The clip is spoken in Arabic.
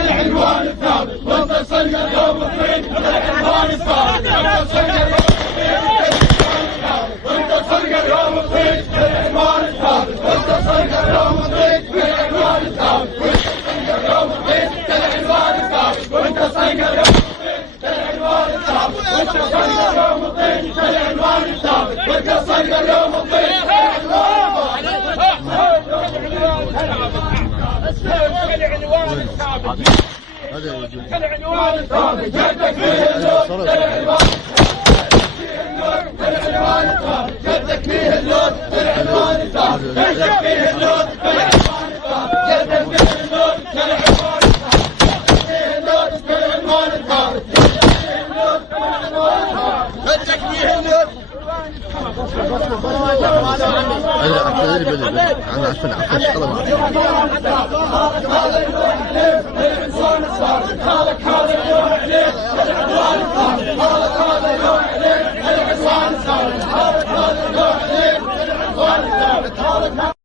العنوان الثابت وانت صلق اليوم الطين العنوان الثابت وانت صلق اليوم وانت صلق اليوم الطين العنوان الثابت وانت صلق اليوم الطين العنوان الثابت وانت صلق اليوم العنوان الثابت وانت صلق اليوم الطين العنوان الثابت وانت صلق اليوم الطين العنوان الثابت العنوان الثابت جدك فيه اللون العنوان الثابت جدك فيه اللون العنوان الثابت جدك فيه اللون العنوان الثابت جدك فيه اللون العنوان الثابت جدك فيه اللون العنوان الثابت